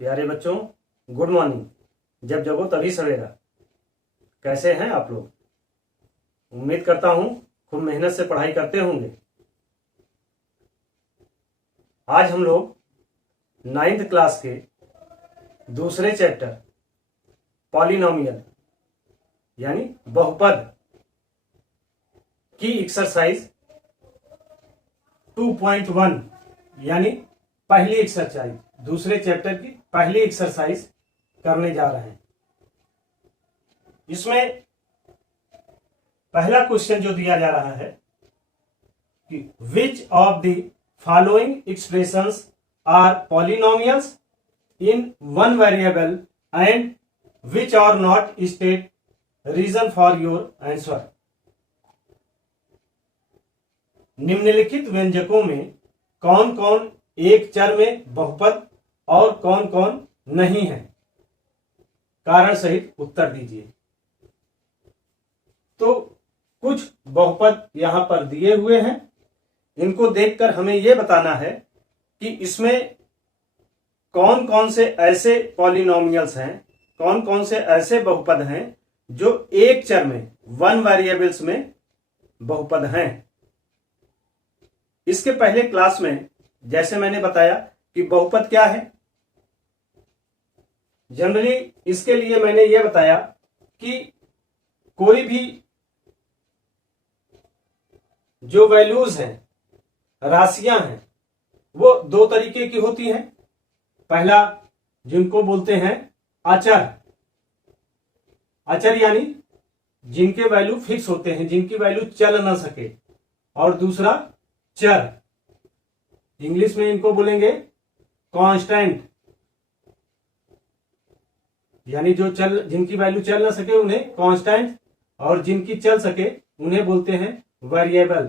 प्यारे बच्चों, good morning. जब जगो तभी सवेरा। कैसे हैं आप लोग? उम्मीद करता हूं खूब मेहनत से पढ़ाई करते होंगे। आज हम लोग 9th क्लास के दूसरे चैप्टर पॉलिनोमियल यानी बहुपद की एक्सरसाइज 2.1 यानी पहली एक्सरसाइज, दूसरे चैप्टर की पहली एक्सरसाइज करने जा रहे हैं। इसमें पहला क्वेश्चन जो दिया जा रहा है कि which of the following expressions are polynomials in one variable and which are not state reason for your answer. निम्नलिखित व्यंजकों में कौन कौन एक चर में बहुपद और कौन कौन नहीं है? कारण सहित उत्तर दीजिए। तो कुछ बहुपद यहां पर दिए हुए हैं, इनको देखकर हमें यह बताना है कि इसमें कौन कौन से ऐसे पॉलिनोमियल्स हैं, कौन कौन से ऐसे बहुपद हैं जो एक चर में, वन वेरिएबल्स में बहुपद हैं। इसके पहले क्लास में जैसे मैंने बताया कि बहुपद क्या है, जनरली इसके लिए मैंने यह बताया कि कोई भी जो वैल्यूज हैं, राशियां हैं, वो दो तरीके की होती हैं। पहला जिनको बोलते हैं अचर, अचर यानी जिनके वैल्यू फिक्स होते हैं, जिनकी वैल्यू चल ना सके, और दूसरा चर, इंग्लिश में इनको बोलेंगे कांस्टेंट, यानी जो जिनकी वैल्यू चल ना सके उन्हें कांस्टेंट, और जिनकी चल सके उन्हें बोलते हैं वेरिएबल।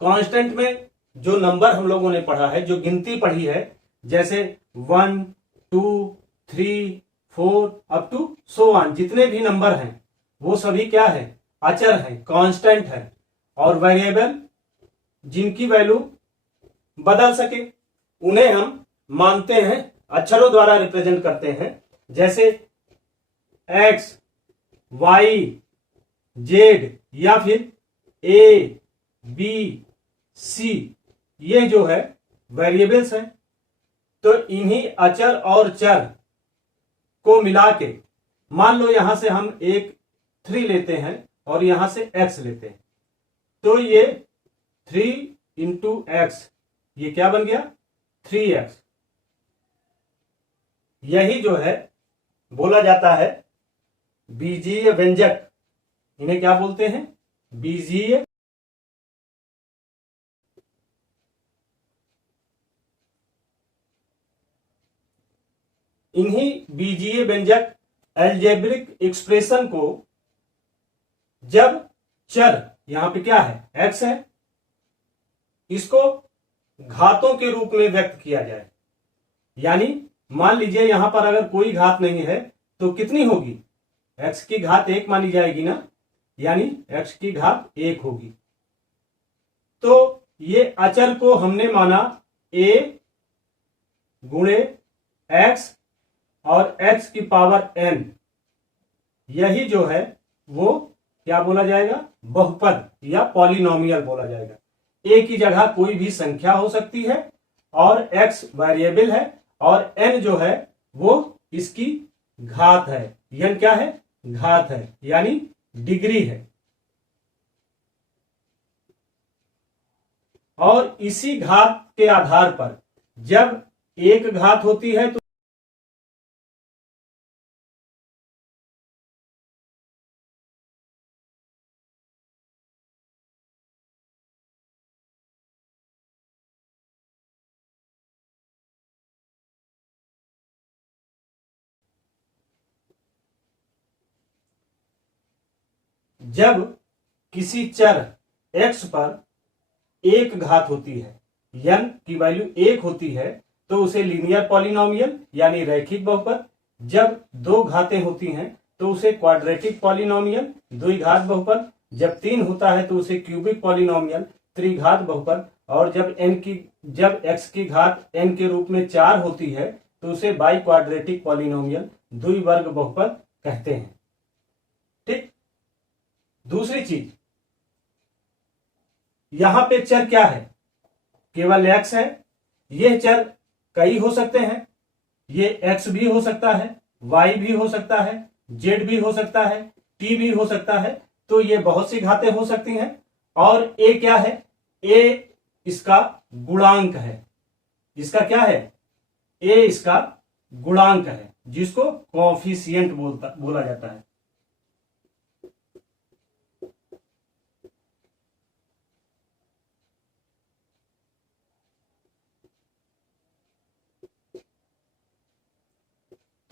कांस्टेंट में जो नंबर हम लोगों ने पढ़ा है, जो गिनती पढ़ी है, जैसे 1 2 3 4 अप टू सो ऑन, जितने भी नंबर हैं वो सभी क्या है? अचर हैं, कांस्टेंट है। और वेरिएबल जिनकी वैल्यू बदल सके उन्हें हम मानते हैं, अक्षरों द्वारा रिप्रेजेंट करते हैं, जैसे x, y, z या फिर a, b, c, ये जो है वेरिएबल्स हैं। तो इन्हीं अचर और चर को मिला के, मान लो यहां से हम एक 3 लेते हैं और यहां से x लेते हैं, तो ये 3 इंटू एक्स, ये क्या बन गया? 3x। यही जो है बोला जाता है बीजीय व्यंजक। इन्हें क्या बोलते हैं? बीजीय। इन्हीं बीजीय व्यंजक एल्जेब्रिक एक्सप्रेशन को जब चर, यहां पे क्या है? x है, इसको घातों के रूप में व्यक्त किया जाए, यानी मान लीजिए यहां पर अगर कोई घात नहीं है तो कितनी होगी? x की घात 1 मानी जाएगी ना, यानी x की घात 1 होगी। तो ये अचर को हमने माना a गुणे x और x की पावर n, यही जो है वो क्या बोला जाएगा? बहुपद या पॉलिनोमियल बोला जाएगा। a की जगह कोई भी संख्या हो सकती है, और x वेरिएबल है, और n जो है वो इसकी घात है। n क्या है? घात है, यानी डिग्री है। और इसी घात के आधार पर जब एक घात होती है तो जब किसी चर x पर एक घात होती है, n की वैल्यू 1 होती है, तो उसे लीनियर पॉलिनोमियल यानी रैखिक बहुपद। जब 2 घातें होती हैं तो उसे क्वाड्रेटिक पॉलिनोमियल, द्विघात बहुपद। जब 3 होता है तो उसे क्यूबिक पॉलिनोमियल, त्रिघात बहुपद। और जब x की घात n के रूप में 4 होती है तो उसे बाई क्वाड्रेटिक पॉलिनोमियल, द्विवर्ग बहुपद कहते हैं। ठीक। दूसरी चीज, यहां पे चर क्या है? केवल x है। ये चर कई हो सकते हैं, ये x भी हो सकता है, y भी हो सकता है, z भी हो सकता है, t भी हो सकता है। तो ये बहुत सी घातें हो सकती हैं। और a क्या है? a इसका गुणांक है। इसका क्या है? a इसका गुणांक है, जिसको कोएफिशिएंट बोला जाता है।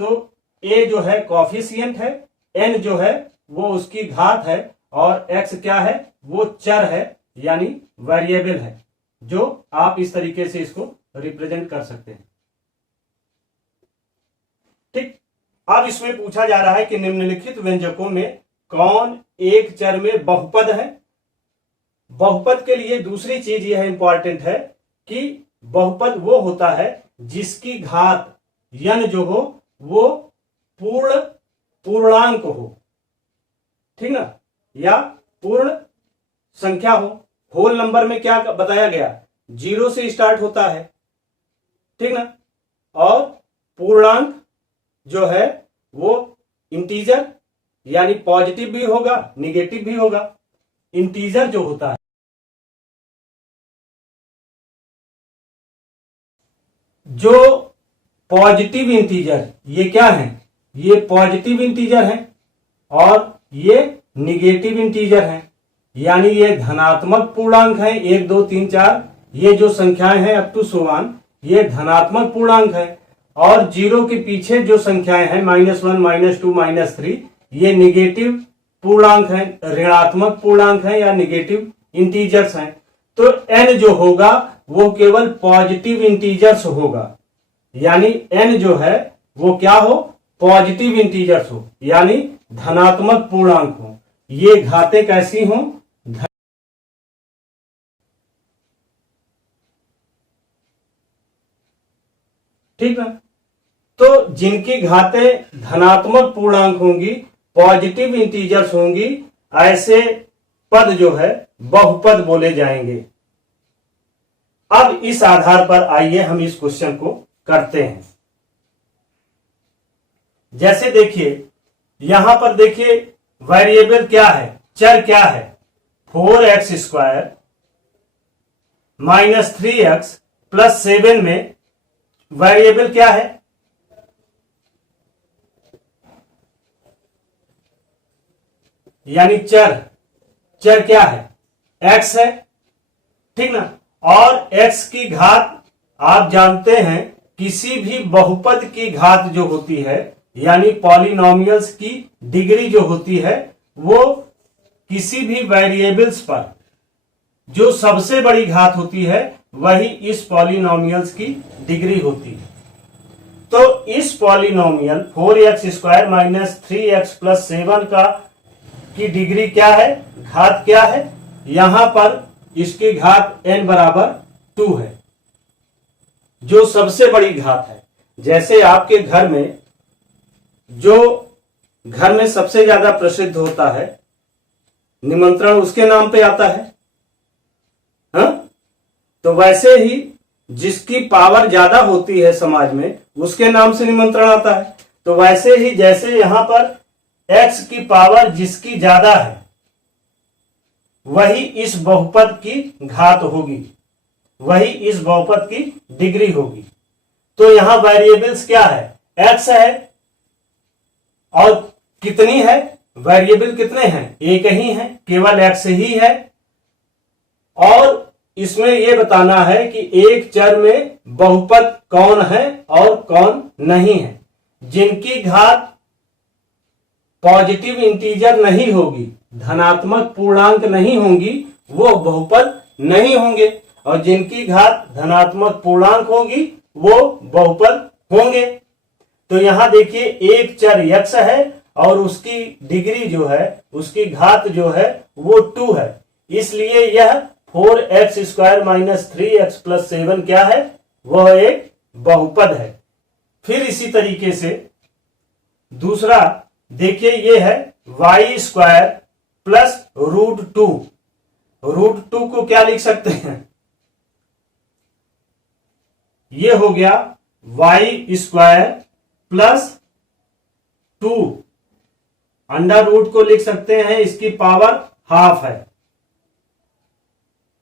तो a जो है कोएफिशिएंट है, n जो है वो उसकी घात है, और x क्या है? वो चर है, यानी वेरिएबल है, जो आप इस तरीके से इसको रिप्रेजेंट कर सकते हैं। ठीक। अब इसमें पूछा जा रहा है कि निम्नलिखित व्यंजकों में कौन एक चर में बहुपद है? बहुपद के लिए दूसरी चीज यह इंपॉर्टेंट है कि बहुपद वो होता है जिसकी घात n जो हो वो पूर्णांक हो, ठीक ना, या पूर्ण संख्या हो। होल नंबर में क्या बताया गया? 0 से स्टार्ट होता है, ठीक ना। और पूर्णांक जो है वो इंटीजर, यानी पॉजिटिव भी होगा, निगेटिव भी होगा। इंटीजर जो होता है, जो पॉजिटिव इंटीजर, ये क्या है? ये पॉजिटिव इंटीजर है, और ये निगेटिव इंटीजर है, यानी ये धनात्मक पूर्णांक है। 1 2 3 4 ये जो संख्याएं हैं अप टू सोवान, ये धनात्मक पूर्णांक है। और 0 के पीछे जो संख्याएं हैं -1 -2 -3 ये निगेटिव पूर्णांक हैं, ऋणात्मक पूर्णांक हैं या निगेटिव इंटीजर्स हैं। तो n जो होगा वो केवल पॉजिटिव इंटीजर्स होगा, यानी n जो है वो क्या हो? पॉजिटिव इंटीजर्स हो, यानी धनात्मक पूर्णांक हो। ये घातें कैसी हों? ठीक है। तो जिनकी घातें धनात्मक पूर्णांक होंगी, पॉजिटिव इंटीजर्स होंगी, ऐसे पद जो है बहुपद बोले जाएंगे। अब इस आधार पर आइए हम इस क्वेश्चन को करते हैं। जैसे देखिए, यहां पर देखिए वेरिएबल क्या है, चर क्या है? 4x स्क्वायर -3x प्लस 7 में वेरिएबल क्या है? यानी चर क्या है? x है, ठीक ना। और x की घात आप जानते हैं, किसी भी बहुपद की घात जो होती है, यानी पॉलिनोमियल्स की डिग्री जो होती है, वो किसी भी वेरिएबल्स पर जो सबसे बड़ी घात होती है वही इस पॉलिनोमियल्स की डिग्री होती है। तो इस polynomial 4x square -3x plus 7 की डिग्री क्या है? घात क्या है? यहां पर इसकी घात n बराबर 2 है, जो सबसे बड़ी घात है। जैसे आपके घर में सबसे ज्यादा प्रसिद्ध होता है, निमंत्रण उसके नाम पे आता है, हाँ? तो वैसे ही जिसकी पावर ज्यादा होती है समाज में, उसके नाम से निमंत्रण आता है। तो वैसे ही जैसे यहां पर x की पावर जिसकी ज्यादा है, वही इस बहुपद की घात होगी, वही इस बहुपद की डिग्री होगी। तो यहां वेरिएबल्स क्या है? x है, और कितनी है? वेरिएबल कितने हैं? एक ही है, केवल x ही है। और इसमें यह बताना है कि एक चर में बहुपद कौन है और कौन नहीं है। जिनकी घात पॉजिटिव इंटीजर नहीं होगी, धनात्मक पूर्णांक नहीं होंगी, वो बहुपद नहीं होंगे, और जिनकी घात धनात्मक पूर्णांक होगी वो बहुपद होंगे। तो यहां देखिए एक चर x है और उसकी डिग्री जो है, उसकी घात जो है वो 2 है, इसलिए यह 4x² माइनस 3x प्लस 7 क्या है? वह एक बहुपद है। फिर इसी तरीके से दूसरा देखिए, ये है y² प्लस √2। √2 को क्या लिख सकते हैं? ये हो गया y² प्लस 2। अंडर रूट को लिख सकते हैं, इसकी पावर हाफ है।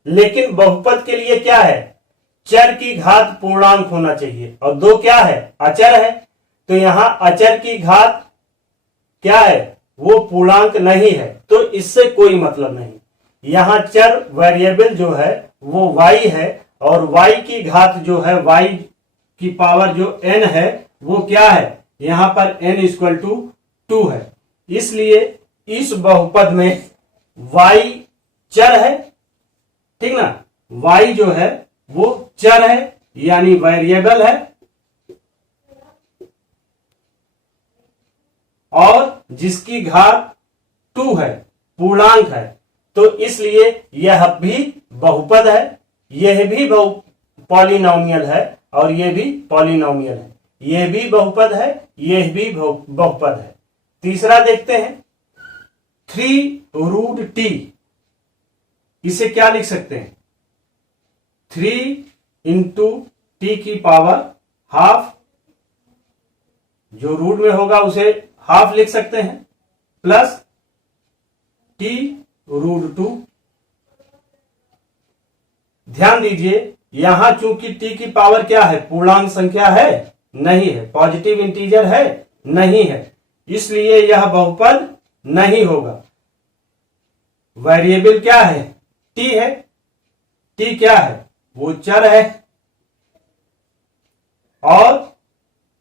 लेकिन बहुपद के लिए क्या है? चर की घात पूर्णांक होना चाहिए, और 2 क्या है? अचर है। तो यहां अचर की घात क्या है? वो पूर्णांक नहीं है, तो इससे कोई मतलब नहीं। यहां चर वेरिएबल जो है वो y है, और y की घात जो है, y की पावर जो n है वो क्या है? यहां पर n = 2 है। इसलिए इस बहुपद में y चर है, ठीक ना? y जो है वो चर है, यानी वेरिएबल है, और जिसकी घात 2 है, पूर्णांक है। तो इसलिए यह भी बहुपद है, यह भी पॉलिनोमियल है, और यह भी पॉलिनोमियल है। यह भी बहुपद है, यह भी बहुपद है। तीसरा देखते हैं, 3√t। इसे क्या लिख सकते हैं? 3 × t की पावर हाफ, जो रूट में होगा उसे हाफ लिख सकते हैं, प्लस t√2। ध्यान दीजिए, यहां चूंकि t की पावर क्या है? पूर्णांक संख्या है, नहीं है। पॉजिटिव इंटीजर है, नहीं है। इसलिए यह बहुपद नहीं होगा। वेरिएबल क्या है? t है। t क्या है? वो चर है। और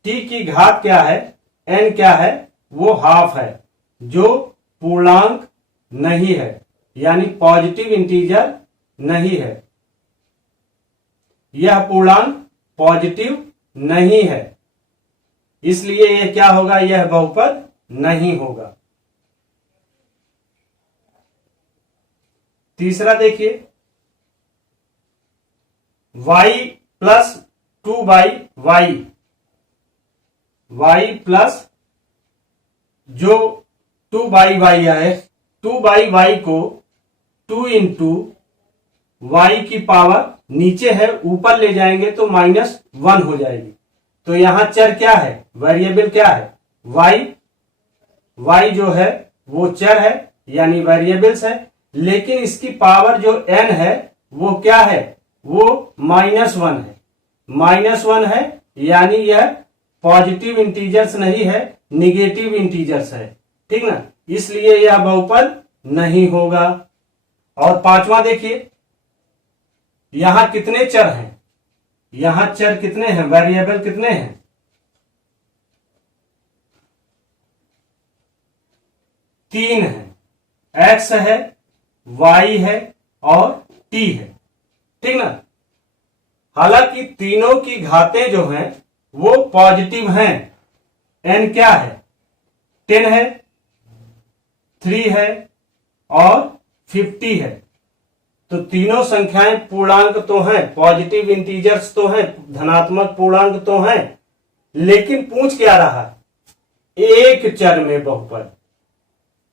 t की घात क्या है? n क्या है? वो हाफ है, जो पूर्णांक नहीं है, यानी पॉजिटिव इंटीजर नहीं है। यह पूर्णांक पॉजिटिव नहीं है, इसलिए यह क्या होगा? यह बहुपद नहीं होगा। तीसरा देखिए, y plus 2/y, y plus जो 2/y आए, 2/y को 2 × y की पावर नीचे है, ऊपर ले जाएंगे तो -1 हो जाएगी। तो यहां चर क्या है? वेरिएबल क्या है? y जो है वो चर है, यानी वेरिएबल्स है। लेकिन इसकी पावर जो n है वो क्या है? वो -1 है। -1 है, यानी यह पॉजिटिव इंटीजर्स नहीं है, निगेटिव इंटीजर्स है, ठीक ना? इसलिए यह बहुपद नहीं होगा। और पांचवा देखिए, यहां कितने चर हैं? यहां चर कितने हैं? वेरिएबल कितने हैं? 3 है। x है, y है और t है, ठीक ना? हालांकि तीनों की घातें जो हैं वो पॉजिटिव हैं। n क्या है? 10 है, 3 है और 50 है। तो तीनों संख्याएं पूर्णांक तो हैं, पॉजिटिव इंटीजर्स तो हैं, धनात्मक पूर्णांक तो हैं, लेकिन पूछ क्या रहा है? एक चर में बहुपद।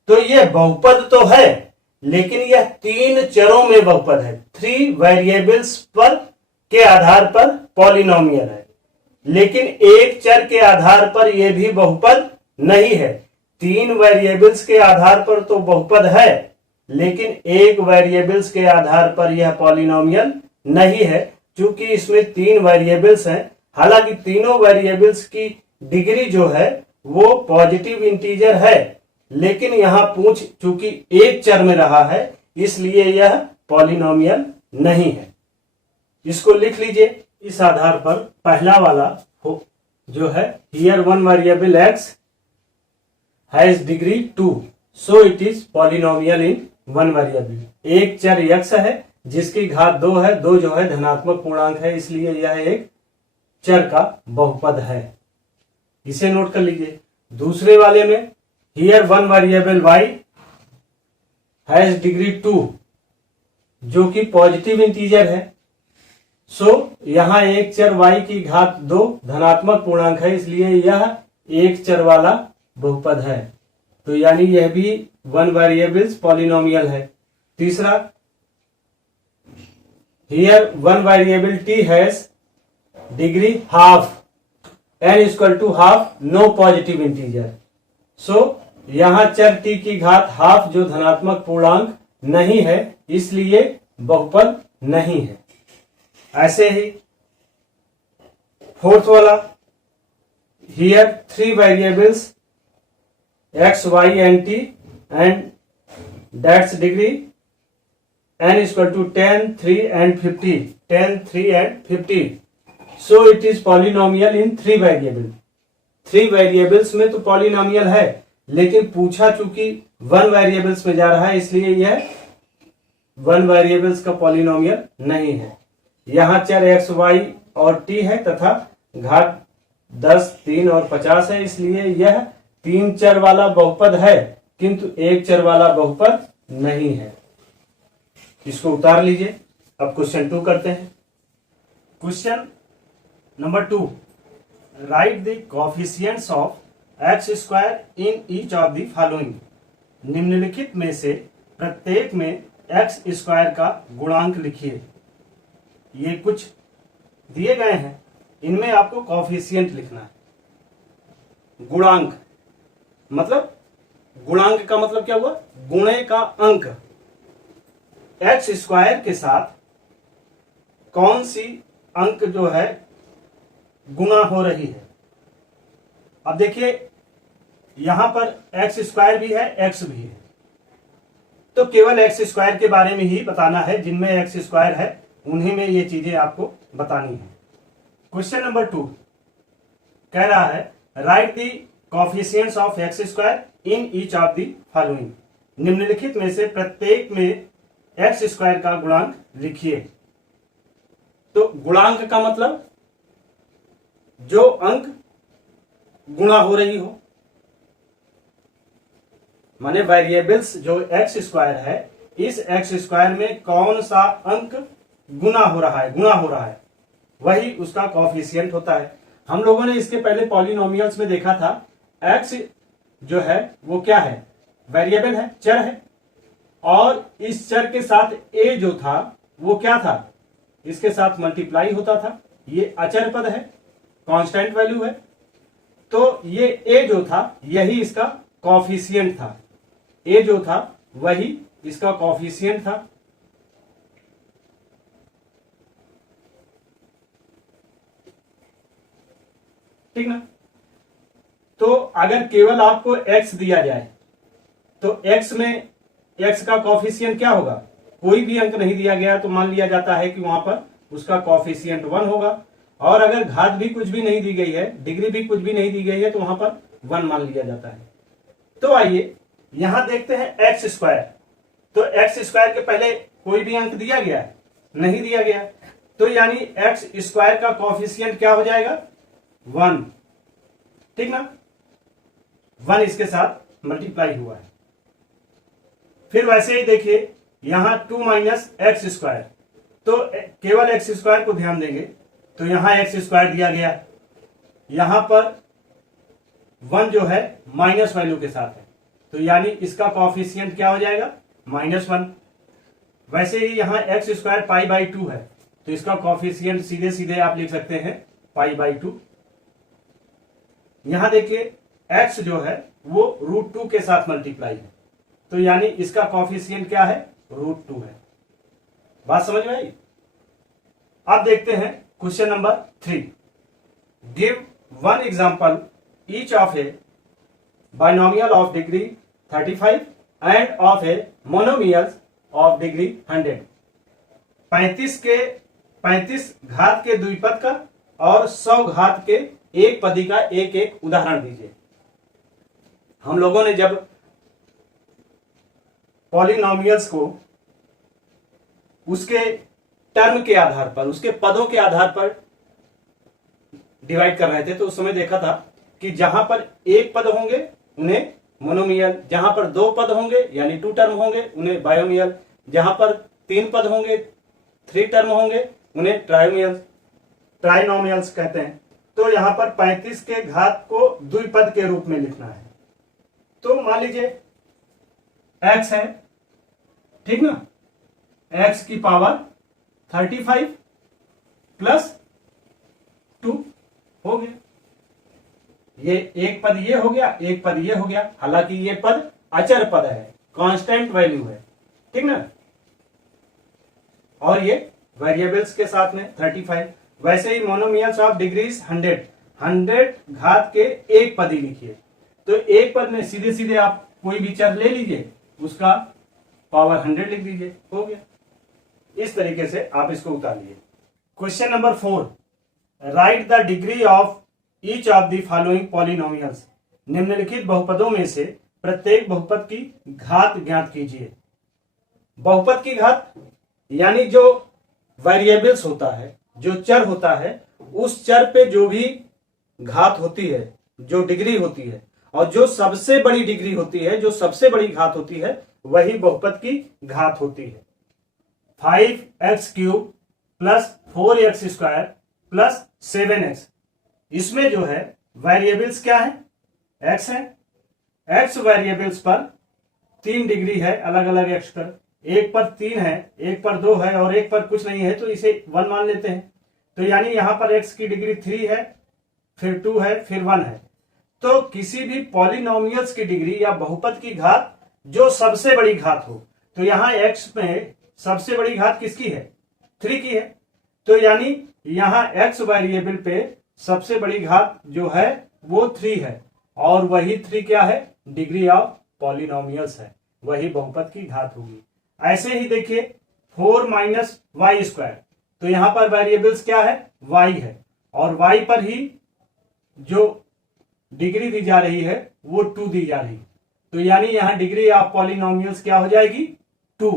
तो यह बहुपद तो है, लेकिन यह 3 चरों में बहुपद है। 3 वेरिएबल्स पर के आधार पर पॉलिनोमियल है, लेकिन एक चर के आधार पर यह भी बहुपद नहीं है। 3 वेरिएबल्स के आधार पर तो बहुपद है, लेकिन एक वेरिएबल्स के आधार पर यह पॉलिनोमियल नहीं है, क्योंकि इसमें 3 वेरिएबल्स हैं। हालांकि तीनों वेरिएबल्स की डिग्री जो है वो पॉजिटिव इंटीजर है, लेकिन यहां पूछ चूंकि एक चर में रहा है, इसलिए यह पॉलिनोमियल नहीं है। इसको लिख लीजिए इस आधार पर। पहला वाला जो है, here one variable x has degree 2, so it is polynomial in one variable. एक चर x है जिसकी घात 2 है, 2 जो है धनात्मक पूर्णांक है, इसलिए यह एक चर का बहुपद है। इसे नोट कर लीजिए। दूसरे वाले में, here one variable y has degree 2, जो कि पॉजिटिव इंटीजर है। सो यहां एक चर y की घात 2 धनात्मक पूर्णांक है, इसलिए यह एक चर वाला बहुपद है। तो यानी यह भी वन वेरिएबल्स पॉलिनोमियल है। तीसरा, here one variable t has degree half, n equal to half, no positive integer. So यहां चर t की घात हाफ जो धनात्मक पूर्णांक नहीं है, इसलिए बहुपद नहीं है। ऐसे ही फोर्थ वाला, here three variables x, y and t and that's degree n is equal to 10, 3 and 50, 10, 3 and 50. So it is polynomial in three variable. Three variables में तो पॉलिनोमियल है, लेकिन पूछा चूंकि वन वेरिएबल्स में जा रहा है, इसलिए यह वन वेरिएबल्स का पॉलिनोमियल नहीं है। यहां चर x, y और t है तथा घात 10, 3 और 50 है, इसलिए यह तीन चर वाला बहुपद है, किंतु एक चर वाला बहुपद नहीं है। इसको उतार लीजिए। अब क्वेश्चन 2 करते हैं। Question number 2, right the coefficients of x square in each of the following. निम्नलिखित में से प्रत्येक में एक्स स्क्वायर का गुणांक लिखिए। ये कुछ दिए गए हैं, इनमें आपको कोएफिशिएंट लिखना है। गुणांक मतलब, गुणांक का मतलब क्या हुआ? गुणे का अंक। एक्स स्क्वायर के साथ कौन सी अंक जो है गुणा हो रही है। अब देखिए, यहां पर एक्स स्क्वायर भी है, एक्स भी है, तो केवल एक्स स्क्वायर के बारे में ही बताना है। जिनमें एक्स स्क्वायर है उन्हीं में ये चीजें आपको बतानी है। क्वेश्चन नंबर 2 कह रहा है, right the coefficients of x square in each of the following. निम्नलिखित में से प्रत्येक में एक्स स्क्वायर का गुणांक लिखिए। तो गुणांक का मतलब जो अंक गुणा हो रही हो, माने वेरिएबल्स जो एक्स स्क्वायर है, इस एक्स स्क्वायर में कौन सा अंक गुणा हो रहा है, वही उसका कोएफिशिएंट होता है। हम लोगों ने इसके पहले पॉलिनोमियल्स में देखा था, एक्स जो है वो क्या है? वेरिएबल है, चर है, और इस चर के साथ ए जो था वो क्या था? इसके साथ मल्टीप्लाई होता था। ये अचर पद है, कांस्टेंट वैल्यू है, तो ये ए जो था यही इसका कोएफिशिएंट था। ए जो था वही इसका कोएफिशिएंट था। ठीक ना? तो अगर केवल आपको x दिया जाए तो x में x का कोएफिशिएंट क्या होगा? कोई भी अंक नहीं दिया गया तो मान लिया जाता है कि वहां पर उसका कोएफिशिएंट 1 होगा, और अगर घात भी कुछ भी नहीं दी गई है, डिग्री भी कुछ भी नहीं दी गई है, तो वहां पर 1 मान लिया जाता है। तो आइए यहां देखते हैं एक्स स्क्वायर। तो एक्स स्क्वायर के पहले कोई भी अंक दिया गया है? नहीं दिया गया, तो यानी एक्स स्क्वायर का कोएफिशिएंट क्या हो जाएगा? 1। ठीक ना? 1 इसके साथ मल्टीप्लाई हुआ है। फिर वैसे ही देखिए, यहां 2 माइनस एक्स स्क्वायर, तो केवल एक्स स्क्वायर को ध्यान देंगे तो यहां एक्स स्क्वायर दिया गया, यहां पर 1 जो है माइनस वैल्यू के साथ है, तो यानी इसका कोएफिशिएंट क्या हो जाएगा? -1। वैसे ही यहां एक्स स्क्वायर पाई बाई 2 है, तो इसका कोएफिशिएंट सीधे सीधे आप लिख सकते हैं पाई बाई 2। यहां देखिए x जो है वो √2 के साथ मल्टीप्लाई है, तो यानी इसका कोएफिशिएंट क्या है? √2 है। बात समझ में आई? अब देखते हैं question number 3। Give one example each of A binomial of degree 35 end of a monomial of degree 100। 35 घात के द्विपद का और 100 घात के एक पदी का एक एक उदाहरण दीजिए। हम लोगों ने जब पॉलिनोमियल्स को उसके टर्म के आधार पर, उसके पदों के आधार पर डिवाइड कर रहे थे, तो उस समय देखा था कि जहां पर एक पद होंगे उन्हें मोनोमियल, जहां पर 2 पद होंगे यानी 2 टर्म होंगे उन्हें बायोमियल, जहां पर 3 पद होंगे, 3 टर्म होंगे, उन्हें ट्राइनोमियल्स कहते हैं। तो यहां पर 35 के घात को द्विपद के रूप में लिखना है। तो मान लीजिए x है, ठीक ना, x की पावर 35 प्लस 2 हो गया। ये एक पद ये हो गया, एक पद ये हो गया। हालांकि ये पद अचर पद है, कांस्टेंट वैल्यू है, ठीक ना, और ये वेरिएबल्स के साथ में 35। वैसे ही मोनोमियल्स ऑफ डिग्रीज 100 घात के एक पद ही लिखिए। तो एक पद में सीधे सीधे आप कोई भी चर ले लीजिए, उसका पावर 100 लिख दीजिए, हो गया। इस तरीके से आप इसको उतारिए। Question number 4, write the degree of each of the following polynomials. निम्नलिखित बहुपदों में से प्रत्येक बहुपद की घात ज्ञात कीजिए। बहुपद की घात यानी जो वेरिएबल्स होता है, जो चर होता है, उस चर पे जो भी घात होती है, जो डिग्री होती है, और जो सबसे बड़ी डिग्री होती है, जो सबसे बड़ी घात होती है, वही बहुपद की घात होती है। 5x³ plus 4x² plus 7x, इसमें जो है वेरिएबल्स क्या है, x है। x वेरिएबल्स पर 3 डिग्री है अलग अलग x पर, एक पर 3 है, एक पर 2 है और एक पर कुछ नहीं है, तो इसे 1 मान लेते हैं। तो यानी यहां पर x की डिग्री 3 है, फिर 2 है, फिर 1 है। तो किसी भी पॉलिनोमियल्स की डिग्री या बहुपद की घात जो सबसे बड़ी घात हो, तो यहां x में सबसे बड़ी घात किसकी है, 3 की है। तो यानी यहां x वेरिएबल पे सबसे बड़ी घात जो है वो 3 है, और वही 3 क्या है, डिग्री ऑफ पॉलिनोमियल्स है, वही बहुपद की घात होगी। ऐसे ही देखिए 4 माइनस वाई स्क्वायर, तो यहां पर वेरिएबल्स क्या है, y है, और y पर ही जो डिग्री दी जा रही है वो 2 दी जा रही है। तो यानी यहां डिग्री ऑफ पॉलिनोमियल्स क्या हो जाएगी, 2।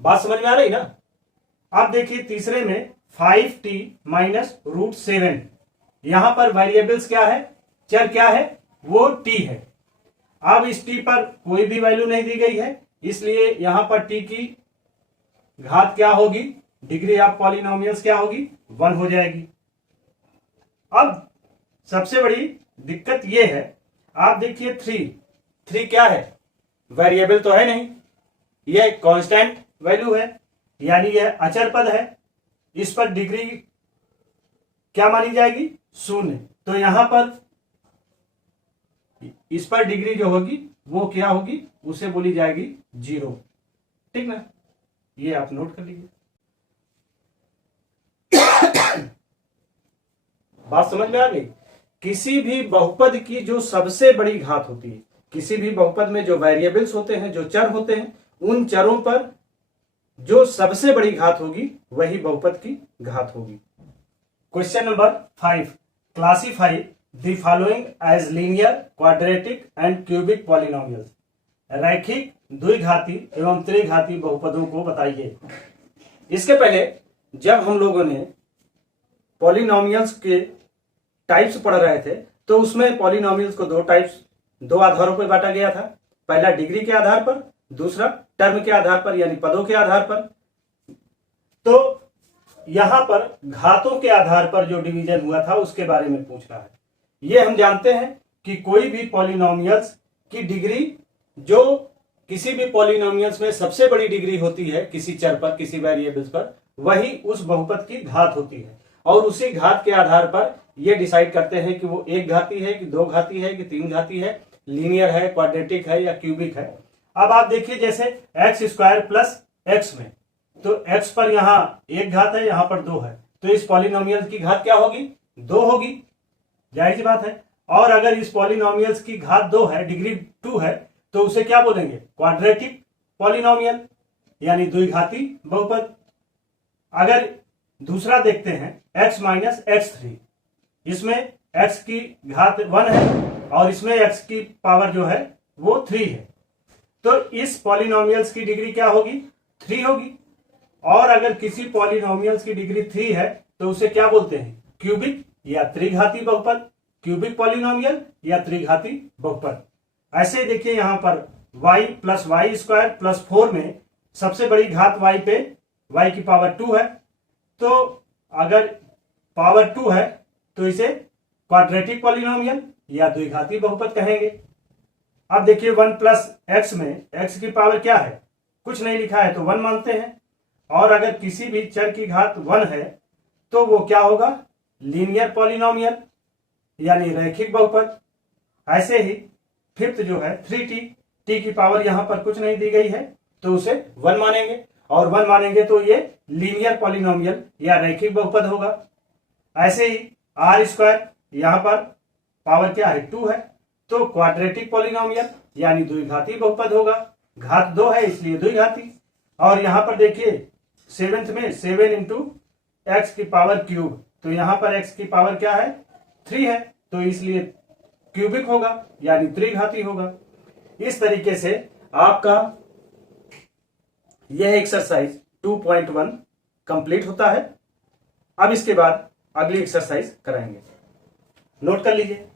बात समझ में आ रही ना। अब देखिए तीसरे में 5t माइनस √7, यहां पर वेरिएबल्स क्या है, चर क्या है, वो t है। अब इस t पर कोई भी वैल्यू नहीं दी गई है, इसलिए यहां पर t की घात क्या होगी, डिग्री ऑफ पॉलिनोमियल्स क्या होगी, 1 हो जाएगी। अब सबसे बड़ी दिक्कत ये है, आप देखिए 3 क्या है, वेरिएबल तो है नहीं, यह कांस्टेंट वैल्यू है, यानी यह अचर पद है। इस पर डिग्री क्या मानी जाएगी, 0। तो यहां पर इस पर डिग्री जो होगी वो क्या होगी, उसे बोली जाएगी 0, ठीक ना, ये आप नोट कर लीजिए। बात समझ में आ गई। किसी भी बहुपद की जो सबसे बड़ी घात होती है, किसी भी बहुपद में जो वेरिएबल्स होते हैं, जो चर होते हैं, उन चरों पर जो सबसे बड़ी घात होगी वही बहुपद की घात होगी। Question number 5, classify the following as linear, quadratic and cubic polynomials. रैखिक, द्विघाती एवं त्रिघाती बहुपदों को बताइए। इसके पहले जब हम लोगों ने पॉलिनोमियल्स के टाइप्स पढ़ रहे थे, तो उसमें पॉलिनोमियल्स को दो आधारों पर बांटा गया था। पहला डिग्री के आधार पर, दूसरा टर्म के आधार पर यानी पदों के आधार पर। तो यहां पर घातों के आधार पर जो डिवीजन हुआ था उसके बारे में पूछ रहा है। ये हम जानते हैं कि कोई भी पॉलिनोमियल्स की डिग्री, जो किसी भी पॉलिनोमियल्स में सबसे बड़ी डिग्री होती है किसी चर पर, किसी वेरिएबल्स पर, वही उस बहुपद की घात होती है। और उसी घात के आधार पर ये डिसाइड करते हैं कि वो एक घाती है कि दो घाती है कि तीन घाती है, लीनियर है, क्वाड्रेटिक है या क्यूबिक है। अब आप देखिए जैसे x² प्लस x में, तो x पर यहां एक घात है, यहां पर 2 है, तो इस पॉलिनोमियल की घात क्या होगी, 2 होगी, जाहिर सी बात है। और अगर इस पॉलिनोमियल्स की घात 2 है, डिग्री 2 है, तो उसे क्या बोलेंगे, क्वाड्रेटिक पॉलिनोमियल यानी द्विघाती बहुपद। अगर दूसरा देखते हैं x माइनस x3, इसमें x की घात 1 है और इसमें x की पावर जो है वो 3 है, तो इस पॉलिनोमियल्स की डिग्री क्या होगी, 3 होगी। और अगर किसी पॉलिनोमियल्स की डिग्री 3 है तो उसे क्या बोलते हैं, क्यूबिक या त्रिघाती बहुपद, क्यूबिक पॉलिनोमियल या त्रिघाती बहुपद। ऐसे देखिए यहां पर y plus y square plus 4 में सबसे बड़ी घात y पे y की पावर 2 है, तो अगर पावर 2 है तो इसे क्वाड्रेटिक पॉलिनोमियल या द्विघाती बहुपद कहेंगे। अब देखिए 1 प्लस एक्स में x की पावर क्या है, कुछ नहीं लिखा है तो 1 मानते हैं, और अगर किसी भी चर की घात 1 है तो वो क्या होगा, लीनियर पॉलिनोमियल यानी रैखिक बहुपद। ऐसे ही फिफ्थ जो है 3t, t की पावर यहां पर कुछ नहीं दी गई है तो उसे 1 मानेंगे, और 1 मानेंगे तो ये लीनियर पॉलिनोमियल या रैखिक बहुपद होगा। ऐसे ही r स्क्वायर, यहां पर पावर क्या है 2 है, तो क्वाड्रेटिक पॉलिनोमियल यानी द्विघाती बहुपद होगा, घात 2 है इसलिए द्विघाती। और यहां पर देखिए सेवेंथ में 7 इंटू एक्स की पावर क्यूब, तो यहां पर x की पावर क्या है 3 है, तो इसलिए क्यूबिक होगा यानी त्रिघाती होगा। इस तरीके से आपका यह एक्सरसाइज 2.1 कंप्लीट होता है। अब इसके बाद अगली एक्सरसाइज कराएंगे, नोट कर लीजिए।